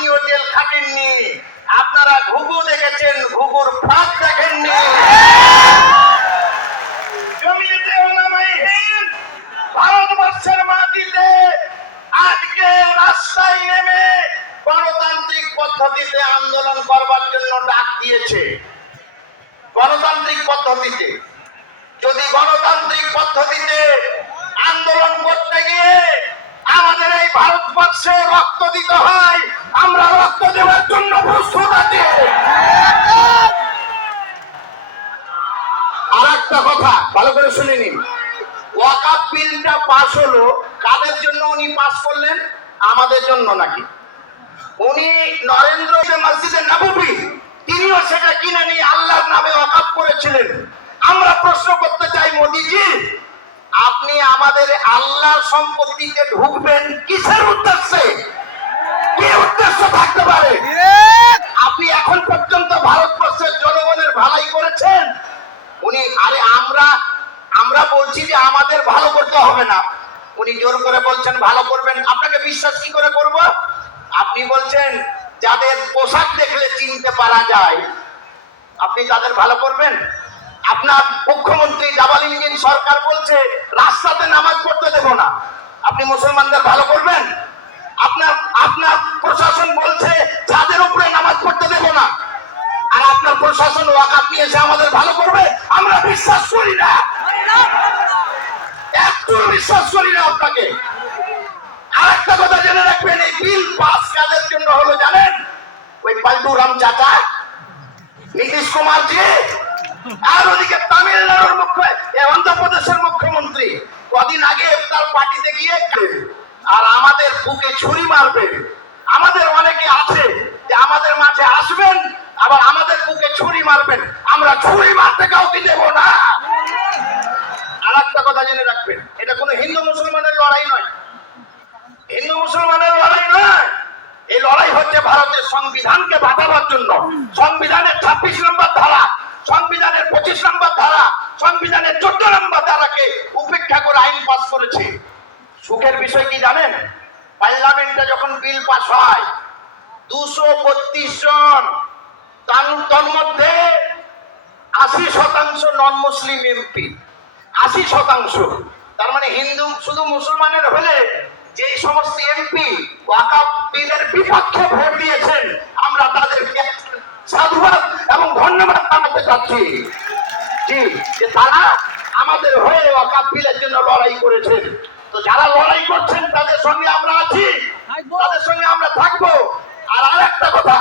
আপনিও জেল খাটেননি, আপনারা ঘুঘু দেখেছেন, ঘুঘুর ফাঁক দেখেননি। জমিয়তে উলামায়ে হিন্দ ভারতবর্ষের মাটিতে আজকে রাস্তায় নেমে গণতান্ত্রিক পদ্ধতিতে আন্দোলন করবার জন্য ডাক দিয়েছে। গণতান্ত্রিক পদ্ধতিতে, যদি গণতান্ত্রিক পদ্ধতিতে আন্দোলন করতে গিয়ে আমাদের এই ভারতবর্ষে রক্ত দিতে হয়, আমরা রক্ত দেওয়ার জন্য প্রস্তুত আছি। আর একটা কথা ভালো করে শুনে নিন, ওয়াকাফ বিলটা পাস হলো, কাদের জন্য উনি পাস করলেন? আমাদের জন্য নাকি? উনি নরেন্দ্র মসজিদে নববী, তিনিও সেটা কিনে নিয়ে আল্লাহর নামে ওয়াকাফ করেছিলেন। আমরা প্রশ্ন করতে চাই, মোদিজি আপনি আমাদের আল্লাহর সম্পত্তিতে ঢুকবেন কিসের উদ্দেশ্যে? কি উদ্দেশ্য থাকতে পারে? আপনি এখন পর্যন্ত ভারতবর্ষের জনগণের ভালাই করেছেন। উনি আমরা বলছি যে আমাদের ভালো করতে হবে না, উনি জোর করে বলছেন ভালো করবেন। আপনাকে বিশ্বাস কি করে করব? আপনি বলছেন যাদের পোশাক দেখলে চিনতে পারা যায়, আপনি তাদের ভালো করবেন? আপনার মুখ্যমন্ত্রী জামালউদ্দিন সরকার বলছে রাস্তাতে নামাজ পড়তে দেব না, আপনি মুসলমানদের ভালো করবেন? আপনার প্রশাসন বলছে যাদের উপরে নামাজ পড়তে দেব না, আর আপনার প্রশাসন ওয়াকাফ নিয়ে এসে আমাদের ভালো করবে? আমরা বিশ্বাস করি না, একটু বিশ্বাস করি না আপনাকে। আর একটা কথা জেনে রাখবেন, এই বিল পাস কাদের জন্য হলো জানেন? ওই পাল্টুরাম চাচা, নীতিশ কুমার জি, আর ওদিকে তামিলনাড়ুর অন্ধ্রপ্রদেশের মুখ্যমন্ত্রী কদিন আগে তার পার্টিতে গিয়ে আর আমাদের বুকে ছুরি মারবে। আমাদের অনেকে আছে যে আমাদের মাঝে আসবেন, আবার আমাদের বুকে ছুরি মারবেন, আমরা ছুরি মারতে কাউকে দেব না। আর একটা কথা জেনে রাখবেন, এটা কোনো হিন্দু মুসলমানের লড়াই নয়, হিন্দু মুসলমানের লড়াই নয়, এই লড়াই হচ্ছে ভারতের সংবিধানকে বাঁচাবার জন্য। সংবিধানের 26 নম্বর ধারা, সংবিধানের 25 নম্বর ধারা, সংবিধানের 14 নম্বর ধারাকে উপেক্ষা করে আইন পাস করেছে। সুখের বিষয় কি জানেন? পার্লামেন্টে যখন বিল পাস হয় 232 জন, তার মধ্যে 80% নন মুসলিম এমপি, 80%। তার মানে হিন্দু শুধু মুসলমানের হলে যে সমস্ত এমপি ওয়াকাফ বিলের বিপক্ষে ভোট দিয়েছেন, আমরা তাদেরকে সাধুবাদ এবং ধন্যবাদ জানাতে চাচ্ছি জি, যে তারা আমাদের হয়ে ওয়াকাফ বিলের জন্য লড়াই করেছেন। তো যারা লড়াই করছেন তাদের সঙ্গে আমরা আছি, তাদের সঙ্গে আমরা থাকবো। আর আরেকটা কথা,